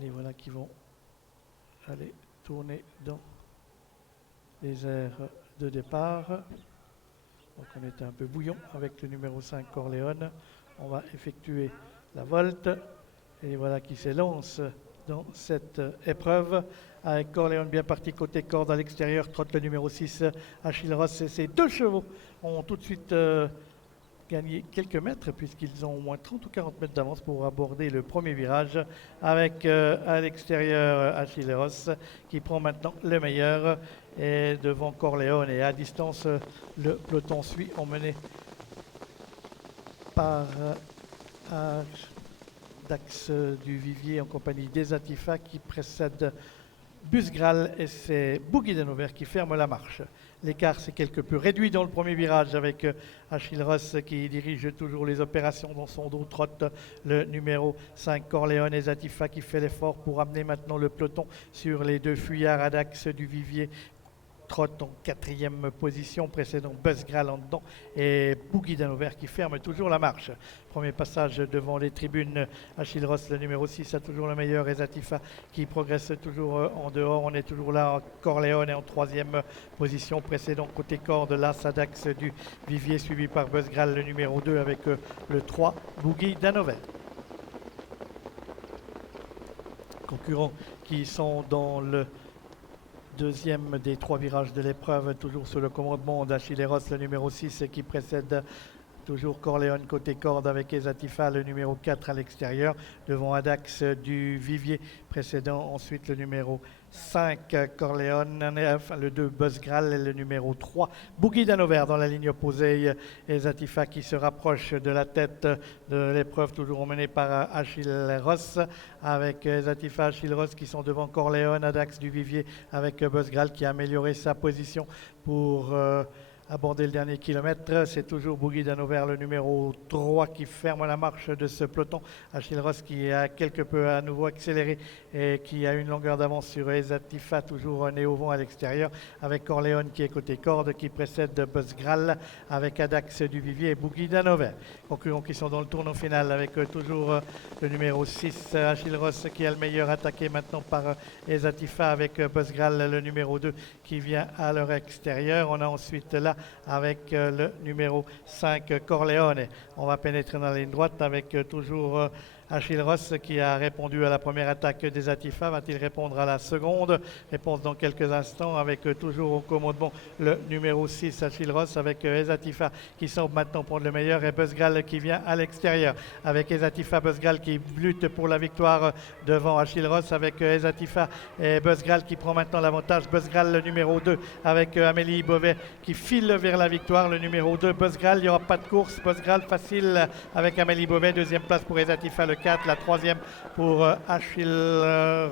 Les voilà qui vont aller tourner dans les aires de départ. Donc on est un peu bouillon avec le numéro 5 Corleone. On va effectuer la volte. Et voilà qui s'élance dans cette épreuve. Avec Corleone bien parti côté corde à l'extérieur. Trotte le numéro 6 Achille Ross et ses deux chevaux ont tout de suite gagné quelques mètres puisqu'ils ont au moins 30 ou 40 mètres d'avance pour aborder le premier virage avec à l'extérieur Achille Ross qui prend maintenant le meilleur et devant Corleone et à distance le peloton suit emmené par Dax du Vivier en compagnie des Atifa qui précède Busgral et c'est Boogie Danover qui ferme la marche. L'écart s'est quelque peu réduit dans le premier virage avec Achille Ross qui dirige toujours les opérations dans son dos, trotte le numéro 5 Corleone et Zatifa qui fait l'effort pour amener maintenant le peloton sur les deux fuyards à Dax du Vivier. Trotte en quatrième position, précédant Busgral en dedans et Boogie Danover qui ferme toujours la marche. Premier passage devant les tribunes, Achille Ross, le numéro 6, a toujours le meilleur et Zatifa qui progresse toujours en dehors. On est toujours là, Corleone est en troisième position, précédent côté corde, là, Sadax du Vivier, suivi par Busgral, le numéro 2 avec le 3, Boogie Danover. Concurrents qui sont dans le deuxième des trois virages de l'épreuve, toujours sous le commandement d'Achille Ross, le numéro 6 qui précède toujours Corleone côté corde avec Ezatifa, le numéro 4 à l'extérieur, devant Adax du Vivier, précédant ensuite le numéro 5 Corleone, le 2 Busgral et le numéro 3 Boogie Danover dans la ligne opposée. Ezatifa qui se rapproche de la tête de l'épreuve, toujours emmenée par Achille Ross, avec Ezatifa, Achille Ross qui sont devant Corleone, Adax du Vivier avec Busgral qui a amélioré sa position pour aborder le dernier kilomètre. C'est toujours Boogie Danover, le numéro 3 qui ferme la marche de ce peloton. Achille Ross qui a quelque peu à nouveau accéléré et qui a une longueur d'avance sur Ezatifa, toujours né au vent à l'extérieur, avec Corleone qui est côté corde, qui précède Busgral avec Adax du Vivier et Boogie Danover. Concurrents qui sont dans le tournant final avec toujours le numéro 6 Achille Ross qui a le meilleur, attaqué maintenant par Ezatifa avec Busgral, le numéro 2 qui vient à leur extérieur. On a ensuite là avec le numéro 5 Corleone. On va pénétrer dans la ligne droite avec toujours Achille Ross qui a répondu à la première attaque des Atifa. Va-t-il répondre à la seconde? Réponse dans quelques instants avec toujours au commandement le numéro 6 Achille Ross avec Ezatifa qui semble maintenant prendre le meilleur et Busgral qui vient à l'extérieur avec Ezatifa, Busgral qui lutte pour la victoire devant Achille Ross avec Ezatifa et Busgral qui prend maintenant l'avantage. Busgral le numéro 2 avec Amélie Beauvais qui file vers la victoire. Le numéro 2 Busgral, il n'y aura pas de course. Busgral facile avec Amélie Beauvais. Deuxième place pour Ezatifa, le 4, la troisième pour Achille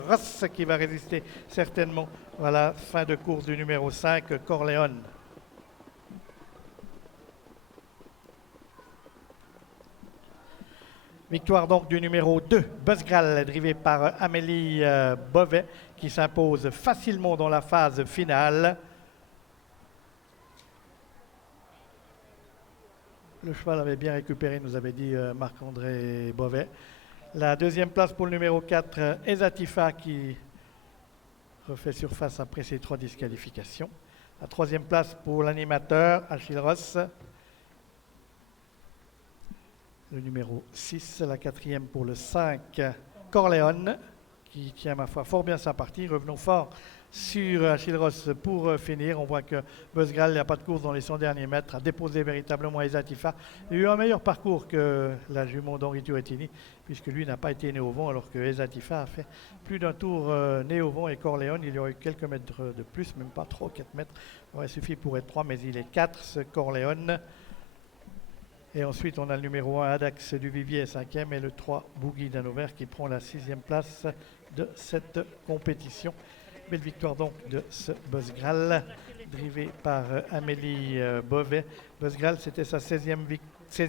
Ross qui va résister certainement. Voilà, fin de course du numéro 5 Corleone. Victoire donc du numéro 2 Busgral, drivé par Amélie Beauvais qui s'impose facilement dans la phase finale. Le cheval avait bien récupéré, nous avait dit Marc-André Beauvais. La deuxième place pour le numéro 4, Ezatifa qui refait surface après ses 3 disqualifications. La troisième place pour l'animateur, Achille Ross. Le numéro 6, la quatrième pour le 5, Corleone, qui tient ma foi fort bien sa partie. Revenons fort sur Achille Ross pour finir. On voit que Busgral, il n'y a pas de course dans les 100 derniers mètres, a déposé véritablement Ezatifa. Il a eu un meilleur parcours que la jument d'Henri Turettini, puisque lui n'a pas été né au vent, alors que Ezatifa a fait plus d'un tour né au vent et Corleone, il y aurait eu quelques mètres de plus, même pas 3 ou 4 mètres. Il aurait suffi pour être 3, mais il est 4, ce Corleone. Et ensuite, on a le numéro 1, Adax du Vivier, 5e, et le 3, Boogie Danover, qui prend la 6e place de cette compétition. Belle victoire donc de ce Busgral, drivé par Amélie Beauvais. Busgral, c'était sa 16e victoire.